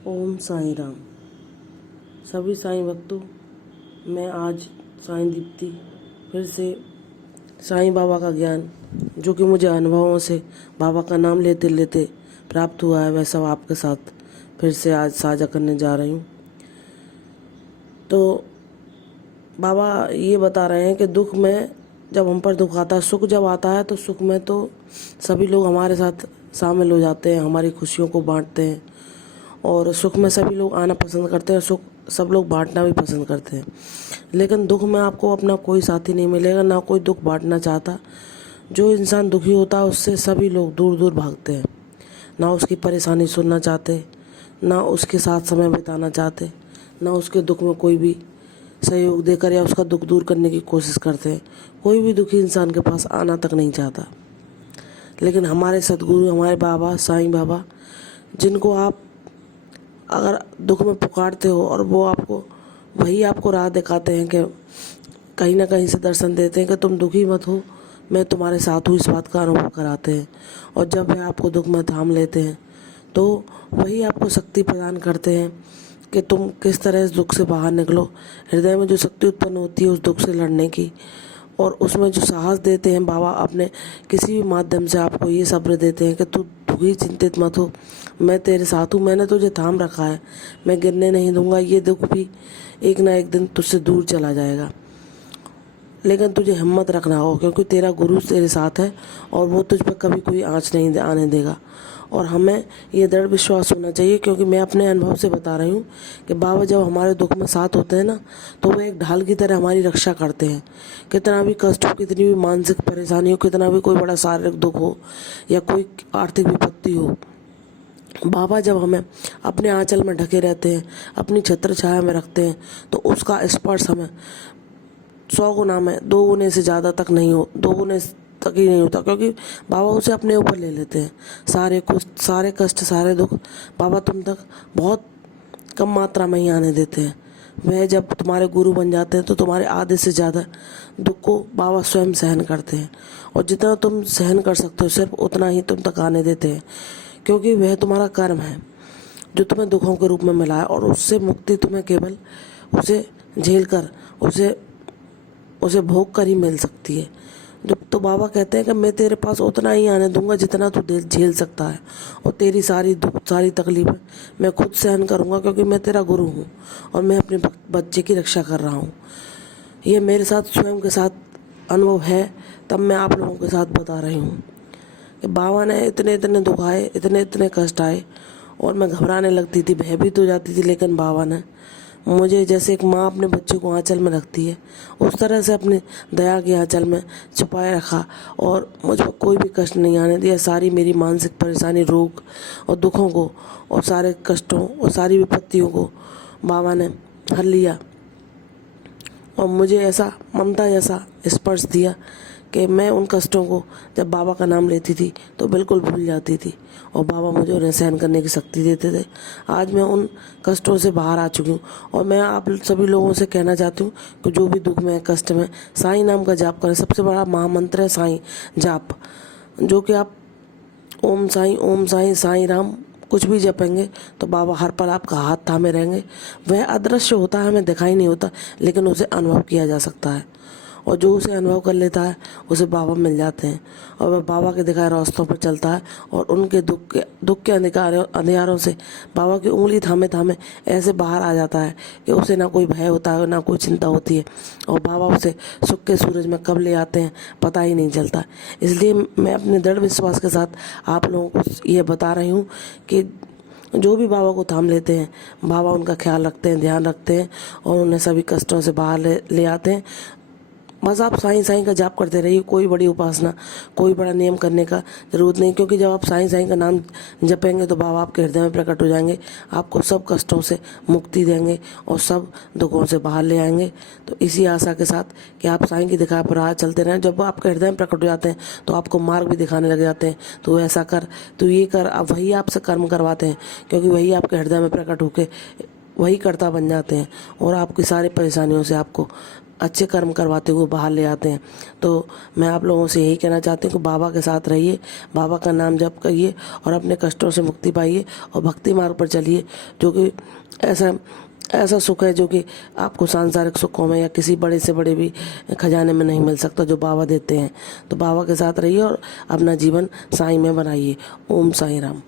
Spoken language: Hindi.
ओम साईं राम। सभी साईं भक्तों, मैं आज साईं दीप्ति फिर से साईं बाबा का ज्ञान जो कि मुझे अनुभवों से बाबा का नाम लेते लेते प्राप्त हुआ है, वह सब आपके साथ फिर से आज साझा करने जा रही हूँ। तो बाबा ये बता रहे हैं कि दुख में जब हम पर दुख आता है, सुख जब आता है तो सुख में तो सभी लोग हमारे साथ शामिल हो जाते हैं, हमारी खुशियों को बांटते हैं। और सुख में सभी लोग आना पसंद करते हैं, सुख सब लोग बांटना भी पसंद करते हैं। लेकिन दुख में आपको अपना कोई साथी नहीं मिलेगा, ना कोई दुख बांटना चाहता। जो इंसान दुखी होता है उससे सभी लोग दूर दूर भागते हैं, ना उसकी परेशानी सुनना चाहते, ना उसके साथ समय बिताना चाहते, ना उसके दुख में कोई भी सहयोग देकर या उसका दुख दूर करने की कोशिश करते हैं। कोई भी दुखी इंसान के पास आना तक नहीं चाहता। लेकिन हमारे सद्गुरु, हमारे बाबा साईं बाबा, जिनको आप अगर दुख में पुकारते हो और वो आपको वही आपको राह दिखाते हैं कि कहीं ना कहीं से दर्शन देते हैं कि तुम दुखी मत हो, मैं तुम्हारे साथ हूँ, इस बात का अनुभव कराते हैं। और जब वे आपको दुख में थाम लेते हैं तो वही आपको शक्ति प्रदान करते हैं कि तुम किस तरह इस दुख से बाहर निकलो। हृदय में जो शक्ति उत्पन्न होती है उस दुख से लड़ने की, और उसमें जो साहस देते हैं बाबा, अपने किसी भी माध्यम से आपको ये सब्र देते हैं कि तू दुखी चिंतित मत हो, मैं तेरे साथ हूँ, मैंने तुझे थाम रखा है, मैं गिरने नहीं दूंगा। ये दुख भी एक ना एक दिन तुझसे दूर चला जाएगा, लेकिन तुझे हिम्मत रखना हो, क्योंकि तेरा गुरु तेरे साथ है और वो तुझ पर कभी कोई आँच नहीं आने देगा। और हमें ये दृढ़ विश्वास होना चाहिए, क्योंकि मैं अपने अनुभव से बता रही हूँ कि बाबा जब हमारे दुख में साथ होते हैं ना, तो वो एक ढाल की तरह हमारी रक्षा करते हैं। कितना भी कष्ट हो, कितनी भी मानसिक परेशानी हो, कितना भी कोई बड़ा शारीरिक दुख हो या कोई आर्थिक विपत्ति हो, बाबा जब हमें अपने आंचल में ढके रहते हैं, अपनी छत्र छाया में रखते हैं, तो उसका स्पर्श हमें 100 गुना में 2 गुने से ज़्यादा तक नहीं हो, 2 गुने तक ही नहीं होता, क्योंकि बाबा उसे अपने ऊपर ले लेते हैं। सारे कष्ट, सारे दुख बाबा तुम तक बहुत कम मात्रा में ही आने देते हैं। वह जब तुम्हारे गुरु बन जाते हैं तो तुम्हारे आधे से ज़्यादा दुख को बाबा स्वयं सहन करते हैं, और जितना तुम सहन कर सकते हो सिर्फ उतना ही तुम तक आने देते हैं, क्योंकि वह तुम्हारा कर्म है जो तुम्हें दुखों के रूप में मिला है। और उससे मुक्ति तुम्हें केवल उसे झेल कर, उसे भोग कर ही मिल सकती है। जब तो बाबा कहते हैं कि मैं तेरे पास उतना ही आने दूंगा जितना तू झेल सकता है, और तेरी सारी दुख, सारी तकलीफें मैं खुद सहन करूंगा, क्योंकि मैं तेरा गुरु हूँ और मैं अपने बच्चे की रक्षा कर रहा हूँ। ये मेरे साथ स्वयं के साथ अनुभव है, तब मैं आप लोगों के साथ बता रही हूँ कि बाबा ने इतने इतने दुख आए, इतने इतने कष्ट आए, और मैं घबराने लगती थी, भयभीत हो जाती थी। लेकिन बाबा ने मुझे, जैसे एक माँ अपने बच्चे को आंचल में रखती है, उस तरह से अपने दया के आंचल में छुपाए रखा, और मुझ पर कोई भी कष्ट नहीं आने दिया। सारी मेरी मानसिक परेशानी, रोग और दुखों को, और सारे कष्टों और सारी विपत्तियों को बाबा ने हर लिया, और मुझे ऐसा ममता जैसा स्पर्श दिया कि मैं उन कष्टों को जब बाबा का नाम लेती थी तो बिल्कुल भूल जाती थी, और बाबा मुझे उन्हें सहन करने की शक्ति देते थे। आज मैं उन कष्टों से बाहर आ चुकी हूँ, और मैं आप सभी लोगों से कहना चाहती हूँ कि जो भी दुख में, कष्ट में, साईं नाम का जाप करें। सबसे बड़ा महामंत्र है साईं जाप, जो कि आप ओम साईं साईं राम कुछ भी जपेंगे तो बाबा हर पल आपका हाथ थामे रहेंगे। वह अदृश्य होता है, हमें दिखाई नहीं होता, लेकिन उसे अनुभव किया जा सकता है, और जो उसे अनुभव कर लेता है उसे बाबा मिल जाते हैं, और वह बाबा के दिखाए रास्तों पर चलता है, और उनके दुख के अंधियारों से बाबा की उंगली थामे थामे ऐसे बाहर आ जाता है कि उसे ना कोई भय होता है, ना कोई चिंता होती है, और बाबा उसे सुख के सूरज में कब ले आते हैं पता ही नहीं चलता। इसलिए मैं अपने दृढ़ विश्वास के साथ आप लोगों को ये बता रही हूँ कि जो भी बाबा को थाम लेते हैं, बाबा उनका ख्याल रखते हैं, ध्यान रखते हैं, और उन्हें सभी कष्टों से बाहर ले आते हैं। बस आप साईं साईं का जाप करते रहिए, कोई बड़ी उपासना, कोई बड़ा नियम करने का ज़रूरत नहीं, क्योंकि जब आप साईं साईं का नाम जपेंगे तो बाबा आपके हृदय में प्रकट हो जाएंगे, आपको सब कष्टों से मुक्ति देंगे और सब दुखों से बाहर ले आएंगे। तो इसी आशा के साथ कि आप साईं की दिखा पर राह चलते रहें, जब वो आपके हृदय में प्रकट हो जाते हैं तो आपको मार्ग भी दिखाने लग जाते हैं, तो ऐसा कर, तो ये कर, अब वही आपसे कर्म करवाते हैं, क्योंकि वही आपके हृदय में प्रकट होकर वही कर्ता बन जाते हैं, और आपकी सारी परेशानियों से आपको अच्छे कर्म करवाते हुए बाहर ले आते हैं। तो मैं आप लोगों से यही कहना चाहती हूँ कि बाबा के साथ रहिए, बाबा का नाम जप करिए और अपने कष्टों से मुक्ति पाइए और भक्ति मार्ग पर चलिए, जो कि ऐसा सुख है जो कि आपको सांसारिक सुखों में या किसी बड़े से बड़े भी खजाने में नहीं मिल सकता, जो बाबा देते हैं। तो बाबा के साथ रहिए और अपना जीवन साईं में बनाइए। ओम साईं राम।